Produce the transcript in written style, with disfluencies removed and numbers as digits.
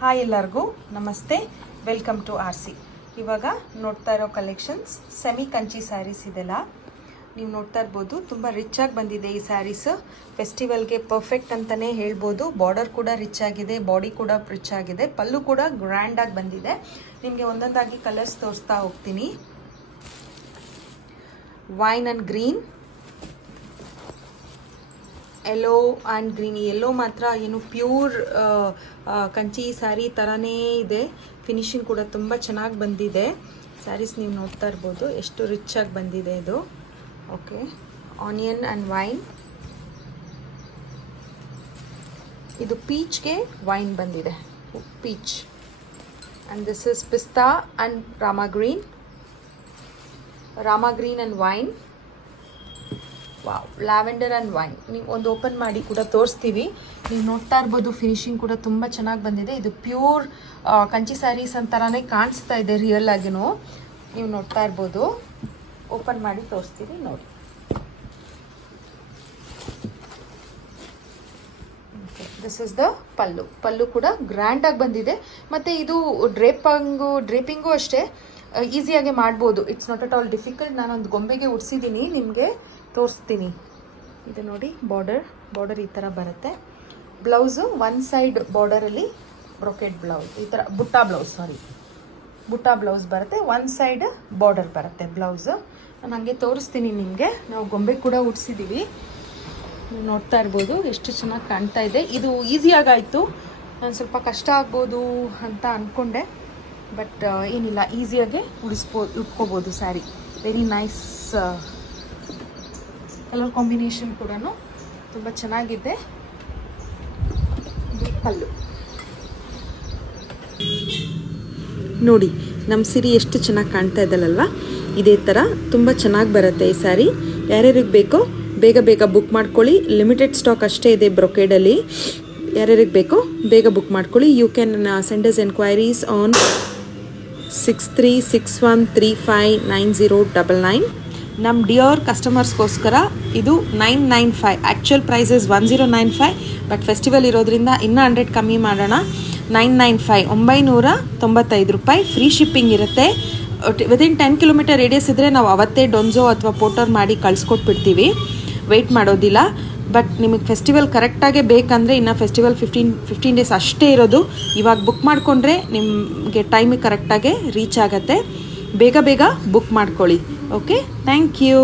Hi ಎಲ್ಲರಿಗೂ ನಮಸ್ತೆ, welcome to RC. ಇವಾಗ ನೋಡ್ತಾ ಇರೋ ಕಲೆಕ್ಷನ್ಸ್ ಸೆಮಿ ಕಂಚಿ ಸ್ಯಾರೀಸ್ ಇದೆಲ್ಲ ನೀವು ನೋಡ್ತಾ ಇರ್ಬೋದು. ತುಂಬ ರಿಚ್ ಆಗಿ ಬಂದಿದೆ ಈ ಸ್ಯಾರೀಸ್. ಫೆಸ್ಟಿವಲ್ಗೆ ಪರ್ಫೆಕ್ಟ್ ಅಂತಲೇ ಹೇಳ್ಬೋದು. ಬಾರ್ಡರ್ ಕೂಡ ರಿಚ್ ಆಗಿದೆ, ಬಾಡಿ ಕೂಡ ರಿಚ್ ಆಗಿದೆ, ಪಲ್ಲು ಕೂಡ ಗ್ರ್ಯಾಂಡಾಗಿ ಬಂದಿದೆ. ನಿಮಗೆ ಒಂದೊಂದಾಗಿ ಕಲರ್ಸ್ ತೋರಿಸ್ತಾ ಹೋಗ್ತೀನಿ. Wine and green, yellow and green. Yellow ಮಾತ್ರ ಏನು ಪ್ಯೂರ್ ಕಂಚಿ ಸ್ಯಾರಿ ಥರನೇ ಇದೆ. ಫಿನಿಶಿಂಗ್ ಕೂಡ ತುಂಬ ಚೆನ್ನಾಗಿ ಬಂದಿದೆ. ಸ್ಯಾರೀಸ್ ನೀವು ನೋಡ್ತಾ ಇರ್ಬೋದು ಎಷ್ಟು ರಿಚ್ ಆಗಿ ಬಂದಿದೆ ಇದು. Okay, onion and wine. ಇದು ಪೀಚ್ಗೆ ವೈನ್ ಬಂದಿದೆ, peach. And this is pista and Rama green and wine. Wow, lavender and wine. ನೀವು ಒಂದು ಓಪನ್ ಮಾಡಿ ಕೂಡ ತೋರಿಸ್ತೀವಿ. ನೀವು ನೋಡ್ತಾ ಇರ್ಬೋದು ಫಿನಿಶಿಂಗ್ ಕೂಡ ತುಂಬ ಚೆನ್ನಾಗಿ ಬಂದಿದೆ. ಇದು ಪ್ಯೂರ್ ಕಂಚಿ ಸ್ಯಾರೀಸ್ ಅಂತರಾನೇ ಕಾಣಿಸ್ತಾ ಇದೆ ರಿಯಲ್ ಆಗಿನೂ. ನೀವು ನೋಡ್ತಾ ಇರ್ಬೋದು, ಓಪನ್ ಮಾಡಿ ತೋರಿಸ್ತೀವಿ ನೋಡಿ. ದಿಸ್ ಇಸ್ ದ ಪಲ್ಲು ಕೂಡ ಗ್ರ್ಯಾಂಡಾಗಿ ಬಂದಿದೆ. ಮತ್ತು ಇದು ಡ್ರೇಪಿಂಗು ಅಷ್ಟೇ ಈಸಿಯಾಗಿ ಮಾಡ್ಬೋದು. It's not at all difficult. ನಾನೊಂದು ಗೊಂಬೆಗೆ ಉಡ್ಸಿದ್ದೀನಿ, ನಿಮಗೆ ತೋರಿಸ್ತೀನಿ. ಇದು ನೋಡಿ, ಬಾರ್ಡರ್ ಈ ಥರ ಬರುತ್ತೆ. ಬ್ಲೌಸು ಒನ್ ಸೈಡ್ ಬಾರ್ಡರಲ್ಲಿ ಬ್ರೊಕೆಟ್ ಬ್ಲೌಸ್, ಈ ಥರ ಬುಟ್ಟ ಬ್ಲೌಸ್ ಬರುತ್ತೆ. ಒನ್ ಸೈಡ್ ಬಾರ್ಡರ್ ಬರುತ್ತೆ ಬ್ಲೌಸು. ನಾನು ಹಾಗೆ ತೋರಿಸ್ತೀನಿ ನಿಮಗೆ. ನಾವು ಗೊಂಬೆ ಕೂಡ ಉಡ್ಸಿದ್ದೀವಿ. ನೀವು ನೋಡ್ತಾ ಇರ್ಬೋದು ಎಷ್ಟು ಚೆನ್ನಾಗಿ ಕಾಣ್ತಾ ಇದೆ. ಇದು ಈಸಿಯಾಗಾಯಿತು. ನಾನು ಸ್ವಲ್ಪ ಕಷ್ಟ ಆಗ್ಬೋದು ಅಂತ ಅಂದ್ಕೊಂಡೆ, ಬಟ್ ಏನಿಲ್ಲ, ಈಸಿಯಾಗೆ ಉಟ್ಕೋಬೋದು sari. Very nice colour combination ಕೂಡ ತುಂಬ ಚೆನ್ನಾಗಿದೆ. ಪಲ್ಲು ನೋಡಿ, ನಮ್ಮ ಸೀರೆ ಎಷ್ಟು ಚೆನ್ನಾಗಿ ಕಾಣ್ತಾ ಇದ್ದಲ್ಲಲ್ವಾ. ಇದೇ ಥರ ತುಂಬ ಚೆನ್ನಾಗಿ ಬರುತ್ತೆ ಈ ಸ್ಯಾರಿ. ಯಾರ್ಯಾರಿಗೆ ಬೇಕೋ ಬೇಗ ಬುಕ್ ಮಾಡ್ಕೊಳ್ಳಿ. ಲಿಮಿಟೆಡ್ ಸ್ಟಾಕ್ ಅಷ್ಟೇ ಇದೆ ಬ್ರೊಕೇಡಲ್ಲಿ. ಯಾರ್ಯಾರಿಗೆ ಬೇಕೋ ಬೇಗ ಬುಕ್ ಮಾಡ್ಕೊಳ್ಳಿ. You can send us enquiries on 6361359099. ನಮ್ಮ ಡಿಯರ್ ಕಸ್ಟಮರ್ಸ್ಗೋಸ್ಕರ ಇದು 995. Actual price is 1095, but festival ಇರೋದ್ರಿಂದ ಇನ್ನೂ 100 ಕಮ್ಮಿ ಮಾಡೋಣ. 995, 995 ರೂಪಾಯಿ. ಫ್ರೀ ಶಿಪ್ಪಿಂಗ್ ಇರುತ್ತೆ. ವಿದಿನ್ 10 ಕಿಲೋಮೀಟರ್ ರೇಡಿಯಸ್ ಇದ್ದರೆ ನಾವು ಅವತ್ತೇ ಡೊನ್ಝೋ ಅಥವಾ ಪೋಟರ್ ಮಾಡಿ ಕಳಿಸ್ಕೊಟ್ಬಿಡ್ತೀವಿ, ವೆಯ್ಟ್ ಮಾಡೋದಿಲ್ಲ. ಬಟ್ ನಿಮಗೆ ಫೆಸ್ಟಿವಲ್ ಕರೆಕ್ಟಾಗೇ ಬೇಕಂದರೆ ಇನ್ನು ಫೆಸ್ಟಿವಲ್ 15 ಡೇಸ್ ಅಷ್ಟೇ ಇರೋದು. ಇವಾಗ ಬುಕ್ ಮಾಡಿಕೊಂಡ್ರೆ ನಿಮಗೆ ಟೈಮಿಗೆ ಕರೆಕ್ಟಾಗೆ ರೀಚ್ ಆಗುತ್ತೆ. ಬೇಗ ಬುಕ್ ಮಾಡ್ಕೊಳ್ಳಿ. Okay, thank you.